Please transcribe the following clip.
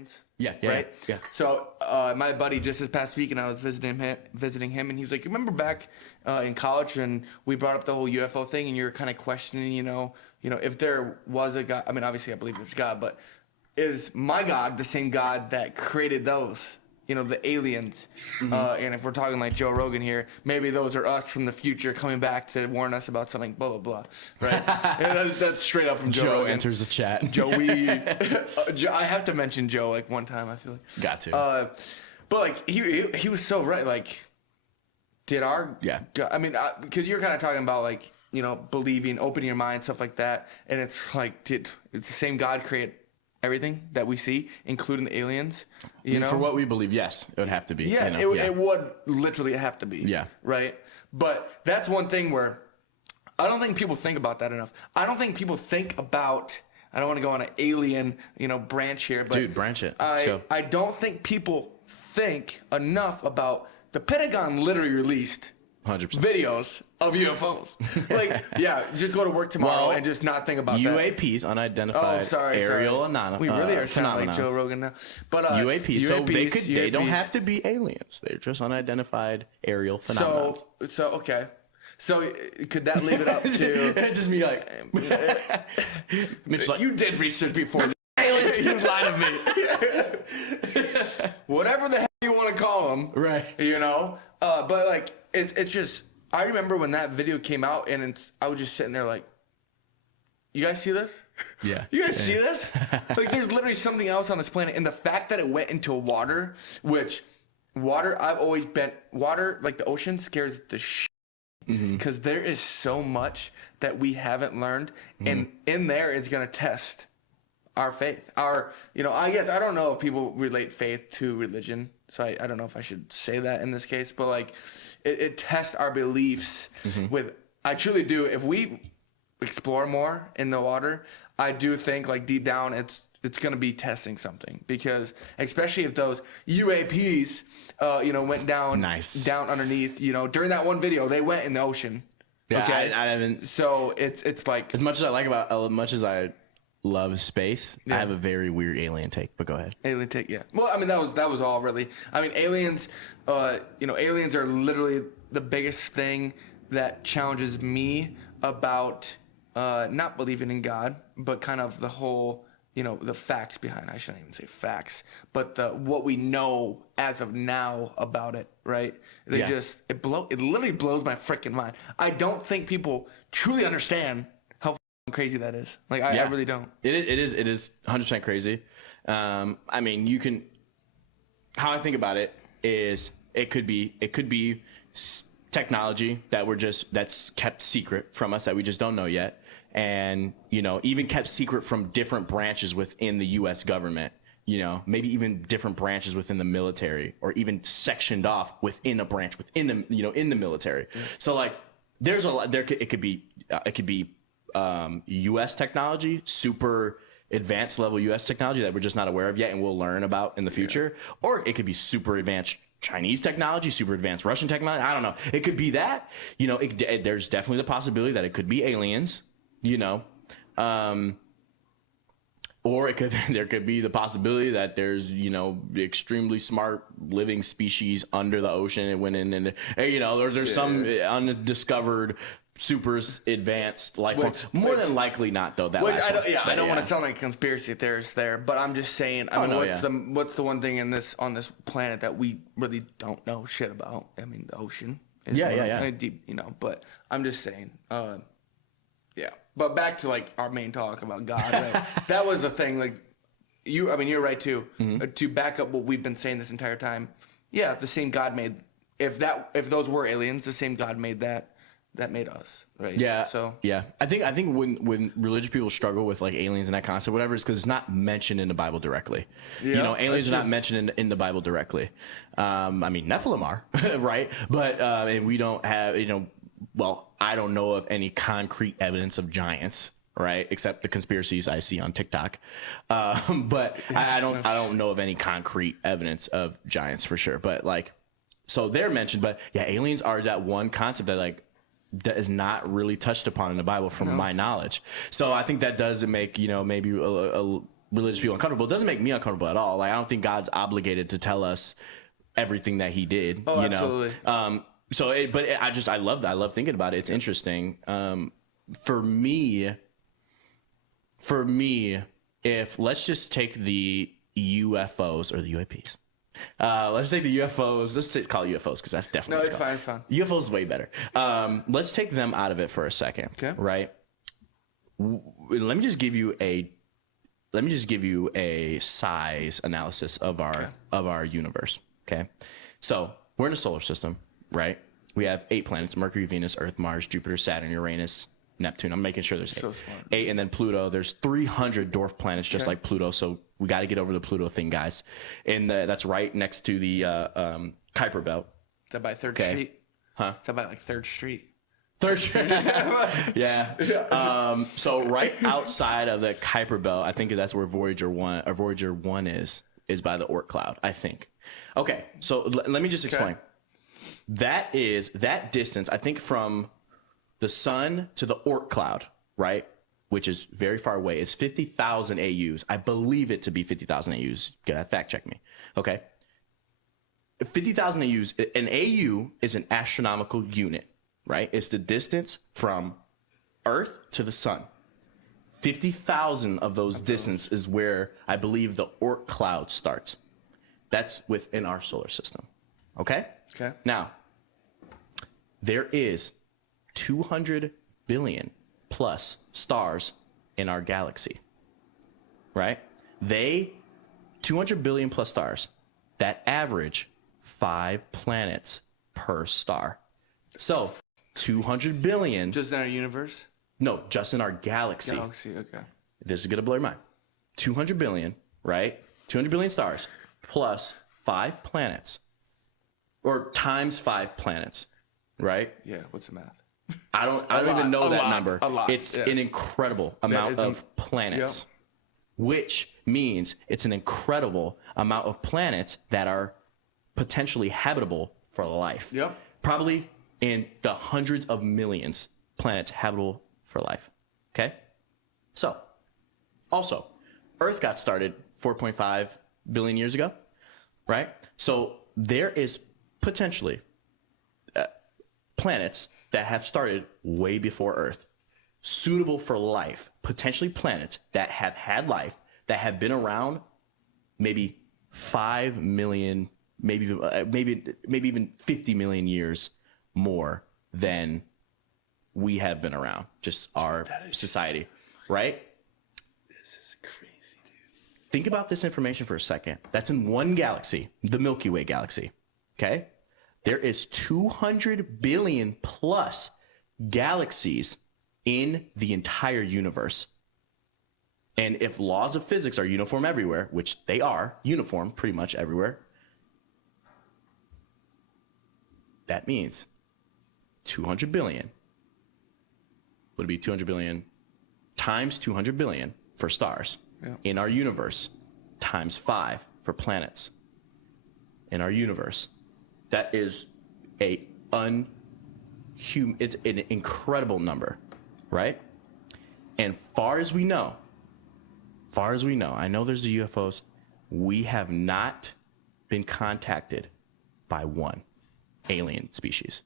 aliens? Yeah. Right? Yeah. So my buddy just this past week, and I was visiting him, and he was like, "You remember back in college when we brought up the whole UFO thing, and you were kind of questioning, if there was a God? I mean, obviously, I believe there's God, but is my God the same God that created those?" The aliens. And if we're talking like Joe Rogan here, maybe those are us from the future coming back to warn us about something, blah, blah, blah. Right? That's straight up from Joe Rogan. Enters the chat. Joey. I have to mention Joe like one time, I feel like. Got to. But like, he was so right. Like, did our... Yeah. I mean, because you're kind of talking about like, believing, opening your mind, stuff like that. And it's like, did the same God create everything that we see, including the aliens, For what we believe, yes, it would have to be. Yes, it would literally have to be. Yeah. Right? But that's one thing where I don't think people think about that enough. I don't think people think about, I don't want to go on an alien, branch here, but dude, branch it. Let's go. I don't think people think enough about the Pentagon literally released 100%. videos of UFOs. Like, yeah, just go to work tomorrow and just not think about UAPs, unidentified aerial We really are sounding like Joe Rogan now. But UAPs, so they don't have to be aliens. They're just unidentified aerial phenomena. So okay. So could that leave it up to just me like Mitch, like, you did research before aliens? You lied to me. Whatever the hell you want to call them, right? But like it's just. I remember when that video came out, and I was just sitting there like, "You guys see this? Yeah. You guys see this? Like, there's literally something else on this planet." And the fact that it went into water, which I've always been water, like the ocean, scares the shit. Because there is so much that we haven't learned, and in there it's gonna test our faith. I guess I don't know if people relate faith to religion, so I don't know if I should say that in this case, but like it tests our beliefs with. I truly do. If we explore more in the water, I do think like deep down it's gonna be testing something, because especially if those UAPs, went down underneath, during that one video they went in the ocean. Yeah, okay, I haven't. So it's like as much as I love space, I have a very weird alien take. But go ahead. Alien take, yeah. Well, I mean that was all really. I mean aliens, aliens are literally the biggest thing that challenges me about not believing in God, but kind of the whole. The facts behind, I shouldn't even say facts, but what we know as of now about it, right? It literally blows my freaking mind. I don't think people truly understand how crazy that is. Like, I really don't. It is 100% crazy. I mean, how I think about it is it could be technology that's kept secret from us that we just don't know yet. And, even kept secret from different branches within the U.S. government, maybe even different branches within the military, or even sectioned off within a branch within the, in the military. So like there's a lot it could be U.S. technology, super advanced level U.S. technology that we're just not aware of yet and we'll learn about in the future. Or it could be super advanced Chinese technology, super advanced Russian technology. I don't know. It could be that, there's definitely the possibility that it could be aliens. Or there could be the possibility that there's, extremely smart living species under the ocean. It went in and, there's some undiscovered, super advanced life form. More than likely not, though. I don't want to sound like a conspiracy theorist there, but I'm just saying, what's the one thing on this planet that we really don't know shit about? I mean, the ocean. Deep, but I'm just saying, yeah. But back to like our main talk about God, right? That was the thing. Like you're right too. To back up what we've been saying this entire time. Yeah, the same God made. If those were aliens, the same God made that made us, right? Yeah. So yeah, I think when religious people struggle with like aliens and that concept, whatever, is because it's not mentioned in the Bible directly. Yeah, aliens are not mentioned in the Bible directly. I mean, Nephilim are, right? But and we don't have, well, I don't know of any concrete evidence of giants, right? Except the conspiracies I see on TikTok. But I don't know of any concrete evidence of giants for sure. But like, so they're mentioned, but yeah, aliens are that one concept that is not really touched upon in the Bible from my knowledge. So I think that does make, maybe religious people uncomfortable. It doesn't make me uncomfortable at all. Like, I don't think God's obligated to tell us everything that he did. Oh, you absolutely. know? I love that. I love thinking about it. It's interesting. For me, if let's just take the UFOs or the UAPs. Let's take the UFOs. Call it UFOs because that's definitely it's fine. It's fine. UFOs is way better. Let's take them out of it for a second. Okay. Right. Let me just give you a size analysis of our universe. Okay. So we're in a solar system, right? We have 8 planets: Mercury, Venus, Earth, Mars, Jupiter, Saturn, Uranus, Neptune. I'm making sure there's 8. So smart. 8, and then Pluto. There's 300 dwarf planets just like Pluto. So we got to get over the Pluto thing, guys. And that's right next to the Kuiper Belt. Is that by 3rd Street? Huh? Is that by like 3rd Street? 3rd Street. Yeah. So right outside of the Kuiper Belt, I think that's where Voyager 1 is by the Oort cloud, I think. Okay. So let me just explain. That distance, I think, from the sun to the Oort cloud, right, which is very far away, is 50,000 AUs. I believe it to be 50,000 AUs. Fact check me. Okay. 50,000 AUs. An AU is an astronomical unit, right? It's the distance from Earth to the sun. 50,000 of those distance is where I believe the Oort cloud starts. That's within our solar system. Okay? Okay. Now, there is 200 billion plus stars in our galaxy, right? 200 billion plus stars that average 5 planets per star. So 200 billion. Just in our universe? No, just in our galaxy. Galaxy, okay. This is going to blow your mind. 200 billion, right? 200 billion stars plus 5 planets, or times 5 planets, right? Yeah, what's the math? I don't even know that number. A lot. It's an incredible amount of planets, which means it's an incredible amount of planets that are potentially habitable for life. Yep. Probably in the hundreds of millions planets habitable for life. Okay? So, also, Earth got started 4.5 billion years ago, right? So there is potentially planets that have started way before Earth, suitable for life, potentially planets that have had life, that have been around maybe 5 million, maybe even 50 million years more than we have been around, just our society, right? This is crazy, dude. Think about this information for a second. That's in one galaxy, the Milky Way galaxy, okay? There is 200 billion plus galaxies in the entire universe. And if laws of physics are uniform everywhere, which they are uniform pretty much everywhere, that means 200 billion would be 200 billion times 200 billion for stars in our universe, times 5 for planets in our universe. That is it's an incredible number, right? And far as we know, I know there's the UFOs, we have not been contacted by one alien species.